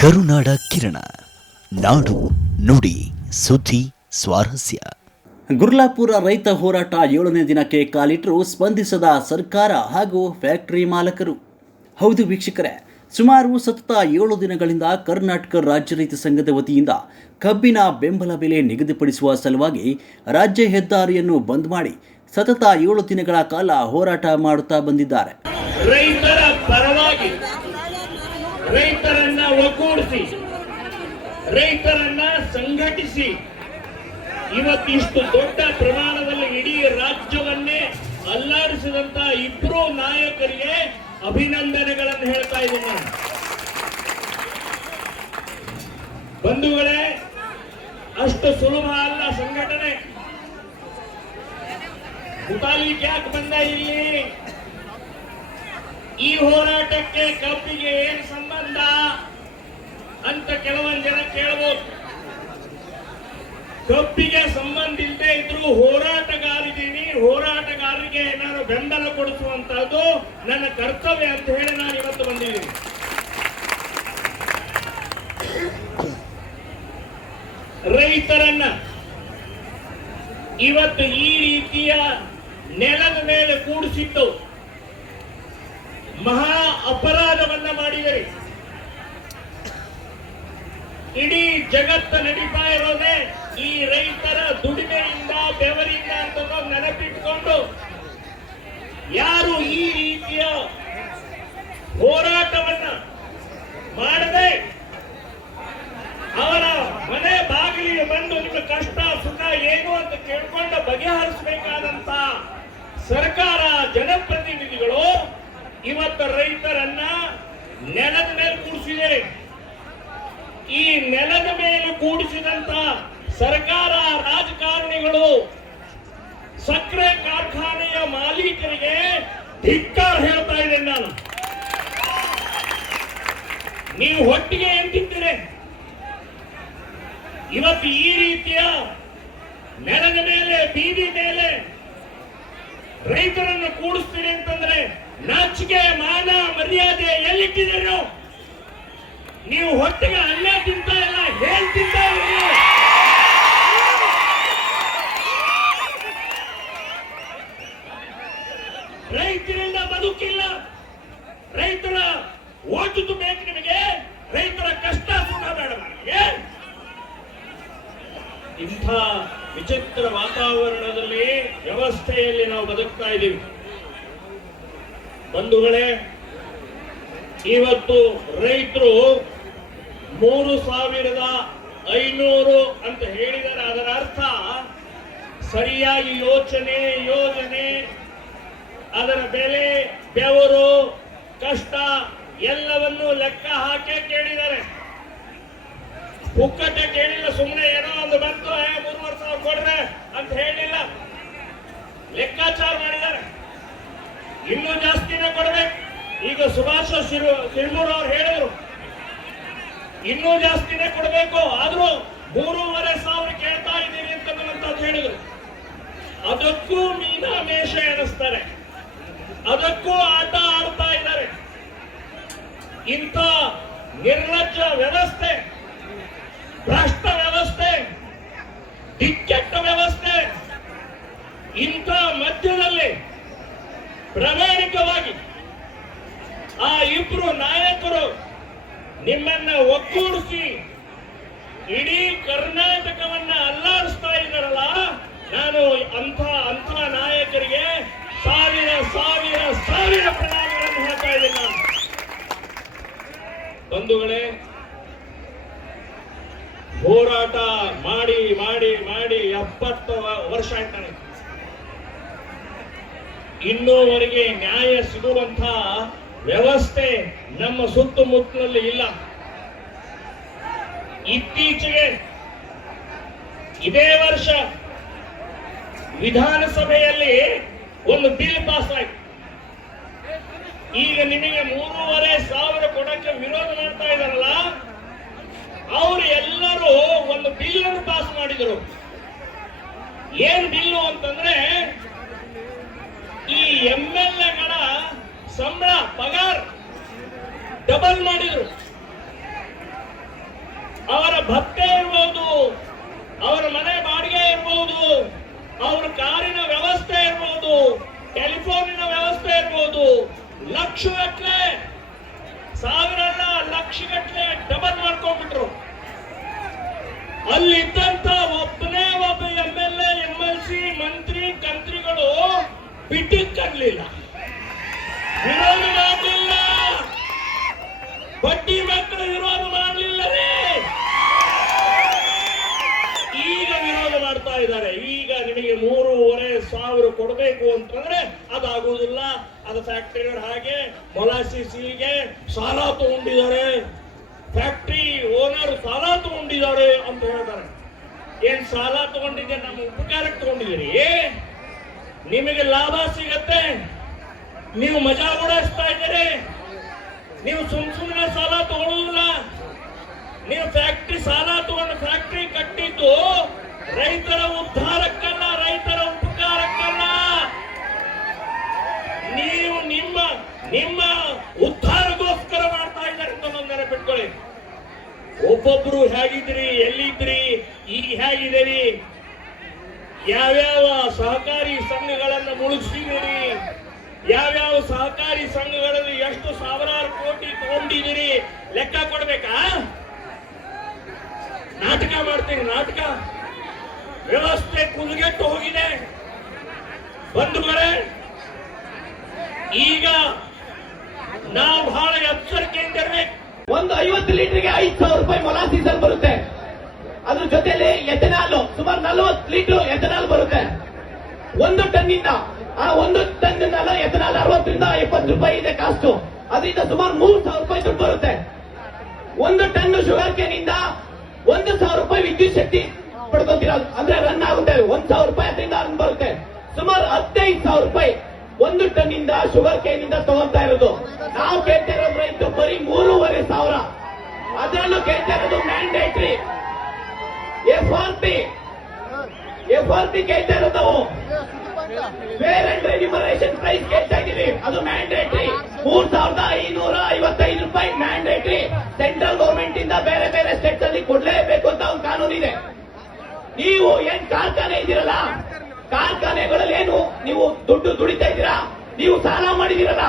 ಕರುನಾಡ ಕಿರಣ. ನಾಡು ನುಡಿ ಸುದ್ದಿ ಸ್ವಾರಸ್ಯ. ಗುರ್ಲಾಪುರ ರೈತ ಹೋರಾಟ ಏಳನೇ ದಿನಕ್ಕೆ ಕಾಲಿಟ್ಟರು ಸ್ಪಂದಿಸದ ಸರ್ಕಾರ ಹಾಗೂ ಫ್ಯಾಕ್ಟರಿ ಮಾಲಕರು. ಹೌದು ವೀಕ್ಷಕರೇ ಸುಮಾರು ಸತತ ಏಳು ದಿನಗಳಿಂದ ಕರ್ನಾಟಕ ರಾಜ್ಯ ರೈತ ಸಂಘದ ವತಿಯಿಂದ ಕಬ್ಬಿನ ಬೆಂಬಲ ಬೆಲೆ ನಿಗದಿಪಡಿಸುವ ಸಲುವಾಗಿ ರಾಜ್ಯ ಹೆದ್ದಾರಿಯನ್ನು ಬಂದ್ ಮಾಡಿ ಸತತ ಏಳು ದಿನಗಳ ಕಾಲ ಹೋರಾಟ ಮಾಡುತ್ತಾ ಬಂದಿದ್ದಾರೆ. ರೈತರ ರೈತರನ್ನ ಒಗ್ಗೂಡಿಸಿ, ರೈತರನ್ನ ಸಂಘಟಿಸಿ ಇವತ್ತಿಷ್ಟು ದೊಡ್ಡ ಪ್ರಮಾಣದಲ್ಲಿ ಇಡೀ ರಾಜ್ಯವನ್ನೇ ಅಲ್ಲಾಡಿಸಿದಂತ ಇಬ್ರು ನಾಯಕರಿಗೆ ಅಭಿನಂದನೆಗಳನ್ನು ಹೇಳ್ತಾ ಇದ್ದೀನಿ ಬಂಧುಗಳೇ, ಅಷ್ಟು ಸುಲಭ ಅಲ್ಲ ಸಂಘಟನೆ. ಮುತಾಲಿಕ್ ಯಾಕೆ ಬಂದ ಇಲ್ಲಿ? ಈ ಹೋರಾಟಕ್ಕೆ ಕಬ್ಬಿಗೆ ಏನ್ ಸಂಬಂಧ? ಅಂತ ಕೆಲವೊಂದು ಜನ ಕೇಳಬಹುದು ಕಬ್ಬಿಗೆ ಸಂಬಂಧ ಇಲ್ಲದೆ ಇದ್ರು ಹೋರಾಟಗಾರಿದ್ದೀನಿ ಹೋರಾಟಗಾರರಿಗೆ ಏನಾದ್ರು ಬೆಂಬಲ ಕೊಡಿಸುವಂತಹದ್ದು ನನ್ನ ಕರ್ತವ್ಯ ಅಂತ ಹೇಳಿ ನಾನು ಇವತ್ತು ಬಂದಿದ್ದೀನಿ. ರೈತರನ್ನ ಇವತ್ತು ಈ ರೀತಿಯ ನೆಲದ ಮೇಲೆ ಕೂಡಿಸಿಟ್ಟು ಮಹಾ ಅಪರಾಧವನ್ನ ಮಾಡಿದರೆ ಇಡೀ ಜಗತ್ತು ನಡೀತಾ ಇರೋದೇ ಈ ರೈತರ ದುಡಿಮೆಯಿಂದ ಬೆವರಿಂದ ಅಂತ ನೆನಪಿಟ್ಕೊಂಡು ಯಾರು ಈ ರೀತಿಯ ಹೋರಾಟವನ್ನ ಮಾಡದೆ ಅವರ ಮನೆ ಬಾಗಿಲಿಗೆ ಬಂದು ನಿಮ್ಮ ಕಷ್ಟ, ಸುಖ ಏನು ಅಂತ ಕೇಳ್ಕೊಂಡು ಬಗೆಹರಿಸಬೇಕಾದಂತ ಸರ್ಕಾರ, ಜನಪ್ರತಿನಿಧಿಗಳು ಇವತ್ತು ರೈತರನ್ನ ನೆಲದ ಮೇಲೆ ಕೂಡಿಸಿದ್ದಾರೆ ಈ ನೆಲದ ಮೇಲೆ ಕೂಡಿಸಿದಂತ ಸರ್ಕಾರ ರಾಜಕಾರಣಿಗಳು ಸಕ್ಕರೆ ಕಾರ್ಖಾನೆಯ ಮಾಲೀಕರಿಗೆ ಧಿಕ್ಕಾರ ಹೇಳ್ತಾ ಇದ್ದೇನೆ ನಾನು. ನೀವು ಹೊಟ್ಟಿಗೆ ಎಂತಿದ್ದೀರಿ? ಇವತ್ತು ಈ ರೀತಿಯ ನೆಲದ ಮೇಲೆ, ಬೀದಿ ಮೇಲೆ ರೈತರನ್ನು ಕೂಡಿಸ್ತೀರಿ ಅಂತಂದ್ರೆ ನಾಚಿಕೆ, ಮಾನ, ಮರ್ಯಾದೆ ಎಲ್ಲಿಟ್ಟಿದ್ದೀರಿ ನೀವು? ನೀವು ಹೊಟ್ಟೆಗೆ ಅನ್ನ ತಿಂತ ಇಲ್ಲ ಹೇಳ್ತಿಂತ ರೈತರಿಂದ ಬದುಕಿಲ್ಲ. ರೈತರ ಓಟು ಬೇಕು ನಿಮಗೆ. ರೈತರ ಕಷ್ಟ ಸುಖ ಬೇಡ ಇಂಥ ವಿಚಿತ್ರ ವಾತಾವರಣದಲ್ಲಿ ವ್ಯವಸ್ಥೆಯಲ್ಲಿ ನಾವು ಬದುಕ್ತಾ ಇದ್ದೀವಿ. ಬಂಧುಗಳೇ, ಇವತ್ತು ರೈತರು ಮೂರು ಸಾವಿರದ ಐನೂರು ಅಂತ ಹೇಳಿದರೆ ಅದರ ಅರ್ಥ ಸರಿಯಾಗಿ ಯೋಚನೆ, ಯೋಜನೆ, ಅದರ ಬೆಲೆ, ಬೆವರು, ಕಷ್ಟ ಎಲ್ಲವನ್ನು ಲೆಕ್ಕ ಹಾಕಿ ಕೇಳಿದ್ದಾರೆ. ಪುಕ್ಕಟ್ಟೆ ಕೇಳಿಲ್ಲ ಸುಮ್ಮನೆ ಏನೋ ಒಂದು ಬಂತು ಮೂರುವರೆ ಸಾವಿರ ಕೊಡ್ರೆ ಅಂತ ಹೇಳಿಲ್ಲ. ಲೆಕ್ಕಾಚಾರ ಮಾಡಿದ್ದಾರೆ. ಇನ್ನೂ ಜಾಸ್ತಿನೇ ಕೊಡ್ಬೇಕು. ಈಗ ಸುಭಾಷ್ ಶಿರು ಶಿರ್ಮೂರ್ ಅವ್ರು ಹೇಳಿದ್ರು ಇನ್ನೂ ಜಾಸ್ತಿನೇ ಕೊಡಬೇಕು, ಆದ್ರೂ ಮೂರುವರೆ ಸಾವಿರ ಕೇಳ್ತಾ ಇದ್ದೀವಿ ಅಂತಕ್ಕಂಥದ್ದು ಹೇಳಿದ್ರು. ಅದಕ್ಕೂ ಮೀನಾಮೇಷ ಎನಿಸ್ತಾರೆ. ಅದಕ್ಕೂ ಆಟ ಆಡ್ತಾ ಇದ್ದಾರೆ. ಇಂಥ ನಿರ್ಲಜ್ಜ ವ್ಯವಸ್ಥೆ ಭ್ರಷ್ಟ ವ್ಯವಸ್ಥೆ ದಿಕ್ಕೆಟ್ಟ ವ್ಯವಸ್ಥೆ ಇಂಥ ಮಧ್ಯದಲ್ಲಿ ಪ್ರಾಮಾಣಿಕವಾಗಿ ಆ ಇಬ್ರು ನಾಯಕರು ನಿಮ್ಮನ್ನ ಒಗ್ಗೂಡಿಸಿ ಇಡೀ ಕರ್ನಾಟಕವನ್ನ ಅಲ್ಲಾಡಿಸ್ತಾ ಇದ್ದಾರಲ್ಲ, ನಾನು ಅಂಥ ಅಂಥ ನಾಯಕರಿಗೆ ಸಾವಿರ ಸಾವಿರ ಸಾವಿರ ಪ್ರಣಾಮಗಳನ್ನು ಹೇಳ್ತಾ ಇದ್ದೀನಿ ಬಂಧುಗಳೇ, ಹೋರಾಟ ಮಾಡಿ ಮಾಡಿ ಮಾಡಿ ಎಪ್ಪತ್ತು ವರ್ಷ ಆಯ್ತಾನೆ. ಇನ್ನೋವರೆಗೆ ಇನ್ನೂವರೆಗೆ ನ್ಯಾಯ ಸಿಗುವಂತ ವ್ಯವಸ್ಥೆ ನಮ್ಮ ಸುತ್ತಮುತ್ತಲಲ್ಲಿ ಇಲ್ಲ. ಇತ್ತೀಚೆಗೆ ಇದೇ ವರ್ಷ ವಿಧಾನಸಭೆಯಲ್ಲಿ ಒಂದು ಬಿಲ್ ಪಾಸ್ ಆಯ್ತು ಈಗ ನಿಮಗೆ ಮೂರುವರೆ ಸಾವಿರ ಕೊಡಕ್ಕೆ ವಿರೋಧ ಮಾಡ್ತಾ ಇದಾರಲ್ಲ ಅವರು ಎಲ್ಲರೂ ಒಂದು ಬಿಲ್ ಅನ್ನು ಪಾಸ್ ಮಾಡಿದರು. ಏನ್ ಬಿಲ್ಲು ಅಂತಂದ್ರೆ ಈ ಎಂ ಎಲ್ ಎಗಳ ಸಂಬಳ ಪಗಾರ್ ಡಬಲ್ ಮಾಡಿದ್ರು. ಅವರ ಭತ್ತೆ ಇರ್ಬೋದು, ಅವರ ಮನೆ ಬಾಡಿಗೆ ಇರ್ಬೋದು, ಅವರ ಕಾರಿನ ವ್ಯವಸ್ಥೆ ಇರ್ಬೋದು, ಟೆಲಿಫೋನಿನ ವ್ಯವಸ್ಥೆ ಇರ್ಬೋದು, ಲಕ್ಷ ಗಟ್ಟಲೆ ಸಾವಿರ ಲಕ್ಷ ಗಟ್ಟಲೆ ಡಬಲ್ ಮಾಡ್ಕೊಂಡ್ಬಿಟ್ರು. ಅಲ್ಲಿ ನಿಮಗೆ ಮೂರುವರೆ ಸಾವಿರ ಕೊಡಬೇಕು ಅಂತಂದ್ರೆ ಅದಾಗುವುದಿಲ್ಲ. ಅದು ಫ್ಯಾಕ್ಟರಿಯವ್ರ ಹಾಗೆ ಮೊಲಾಸಿಸಿಗೆ ಸಾಲ ತಗೊಂಡಿದ್ದಾರೆ. ಫ್ಯಾಕ್ಟ್ರಿ ಓನರ್ ಸಾಲ ತಗೊಂಡಿದ್ದಾರೆ ಅಂತ ಹೇಳ್ತಾರೆ. ಏನ್ ಸಾಲ ತಗೊಂಡಿದ್ದೆ, ನಮ್ಮ ಉಪಕಾರಕ್ಕೆ ತಗೊಂಡಿದ್ದೀರಿ? ನಿಮಗೆ ಲಾಭ ಸಿಗತ್ತೆ. ನೀವು ಮಜಾ ಓಡಿಸ್ತಾ ಇದ್ದೀರಿ. ನೀವು ಸುಮ್ ಸುಮ್ಮನೆ ಸಾಲ ತಗೊಳ್ಳೋದಿಲ್ಲ ನೀವು ಫ್ಯಾಕ್ಟ್ರಿ ಸಾಲ ತಗೊಂಡು ಫ್ಯಾಕ್ಟ್ರಿ ಕಟ್ಟಿದ್ದು ರೈತರ ಉದ್ಧಾರಕ್ಕಲ್ಲ ರೈತರ ಉಪಕಾರಕ್ಕಲ್ಲ ನೀವು ನಿಮ್ಮ ನಿಮ್ಮ ಉದ್ಧಾರಕ್ಕೋಸ್ಕರ ಮಾಡ್ತಾ ಇದ್ದಾರೆ ಅಂತ ಒಂದು ನೆನಪಿಟ್ಕೊಳ್ಳಿ ಒಬ್ಬೊಬ್ರು ಹೇಗಿದ್ರಿ ಎಲ್ಲಿದ್ರಿ ಈಗ ಹೇಗಿದ್ದೀರಿ? ಯಾವ್ಯಾವ ಸಹಕಾರಿ ಸಂಘಗಳನ್ನು ಮುಳುಗಿಸಿದಿರಿ ಯಾವ್ಯಾವ ಸಹಕಾರಿ ಸಂಘಗಳಲ್ಲಿ ಎಷ್ಟು ಸಾವಿರಾರು ಕೋಟಿ ತಗೊಂಡಿದ್ದೀರಿ? ಲೆಕ್ಕ ಕೊಡ್ಬೇಕಾ? ನಾಟಕ ಮಾಡ್ತೀನಿ, ನಾಟಕ. ವ್ಯವಸ್ಥೆ ಕುಲ್ಗೆಟ್ಟು ಹೋಗಿದೆ. ಬಂಧುಗಳೇ ಈಗ ನಾವು ಬಹಳ ಎಚ್ಚರಿಕೆಯಿಂದ ಇರ್ಬೇಕು ಒಂದು ಐವತ್ತು ಲೀಟರ್ಗೆ ಐದು ಸಾವಿರ ರೂಪಾಯಿ ಮೊಲಾಸಿಸ್ ಅಲ್ಲಿ ಬರುತ್ತೆ. ಅದ್ರ ಜೊತೆಲಿ ಎಥೆನಾಲ್, ಸುಮಾರು ನಲವತ್ತು ಲೀಟರ್ ಎಥೆನಾಲ್ ಬರುತ್ತೆ. ಒಂದು ಟನ್ನಿಂದ, ಆ ಒಂದು ಟನ್ ಎಥೆನಾಲ್ ಅರವತ್ತರಿಂದ ಎಪ್ಪತ್ತು ರೂಪಾಯಿ ಇದೆ ಕಾಸ್ಟು ಅದರಿಂದ ಸುಮಾರು ಮೂರು ಸಾವಿರ ರೂಪಾಯಿ ದುಡ್ಡು ಬರುತ್ತೆ. ಒಂದು ಟನ್ ಶುಗರ್ ಕೇನ್ ಇಂದ ಒಂದು ಸಾವಿರ ರೂಪಾಯಿ ವಿದ್ಯುತ್ ಶಕ್ತಿ ಪಡ್ಕೊತೀರ, ಅಂದ್ರೆ ರನ್ ಆಗುತ್ತೆ. ಒಂದ್ ಸಾವಿರ ರೂಪಾಯಿ ಅದರಿಂದ ರನ್ ಬರುತ್ತೆ. ಸುಮಾರು ಹದಿನೈದು ಸಾವಿರ ರೂಪಾಯಿ ಒಂದು ಟನ್ ಇಂದ ಶುಗರ್ ಕೇನ್ ಇಂದ ತಗೊಂತಾ ಇರೋದು. ನಾವು ಕೇಳ್ತಾ ರೈತ ಬರೀ ಮೂರುವರೆ ಸಾವಿರ. ಅದರಲ್ಲೂ ಕೇಳ್ತಾ ಇರೋದು mandatory F R P F R P ಕೇಳ್ತಾ ಇರೋದು ನಾವು ಪ್ರೈಸ್ ಕೇಳ್ತಾ ಇದೀವಿ ಅದು ಮ್ಯಾಂಡೇಟ್ರಿ ಮೂರ್ ಸಾವಿರದ ಐನೂರ ಐವತ್ತೈದು ರೂಪಾಯಿ ಮ್ಯಾಂಡೇಟ್ರಿ ಸೆಂಟ್ರಲ್ ಗೌರ್ಮೆಂಟ್ ಇಂದ ಬೇರೆ ಬೇರೆ ಸ್ಟೇಟ್ಸ್ ಅಲ್ಲಿ ಕೊಡ್ಲೇಬೇಕು ಅಂತ ಒಂದು ಕಾನೂನು ಇದೆ. ನೀವು ಏನ್ ಕಾರ್ಖಾನೆ ಇದ್ದೀರಲ್ಲ? ಕಾರ್ಖಾನೆಗಳಲ್ಲಿ ಏನು ನೀವು ದುಡ್ಡು ದುಡಿತಾ ಇದ್ದೀರಾ? ನೀವು ಸಾಲ ಮಾಡಿದಿರಲ್ಲ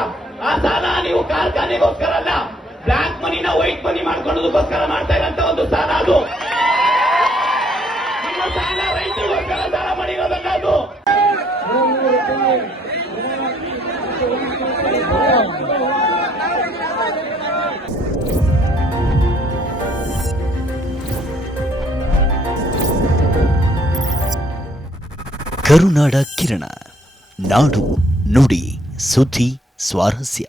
ಆ ಸಾಲ ನೀವು ಕಾರ್ಖಾನೆಗೋಸ್ಕರ ಅಲ್ಲ ಬ್ಲಾಕ್ ಮನಿನ ವೈಟ್ ಮನಿ ಮಾಡ್ಕೊಳ್ಳೋದಕ್ಕೋಸ್ಕರ ಮಾಡ್ತಾ ಇರೋಂತ ಒಂದು ಸಾಲ ಅದು. ನಿಮ್ಮ ಸಾಲ ರೈತರಿಗೋಸ್ಕರ ಸಾಲ ಮಾಡಿರೋದಲ್ಲ ಅದು. ಕರುನಾಡ ಕಿರಣ. ನಾಡು ನುಡಿ, ಸುದ್ದಿ, ಸ್ವಾರಸ್ಯ.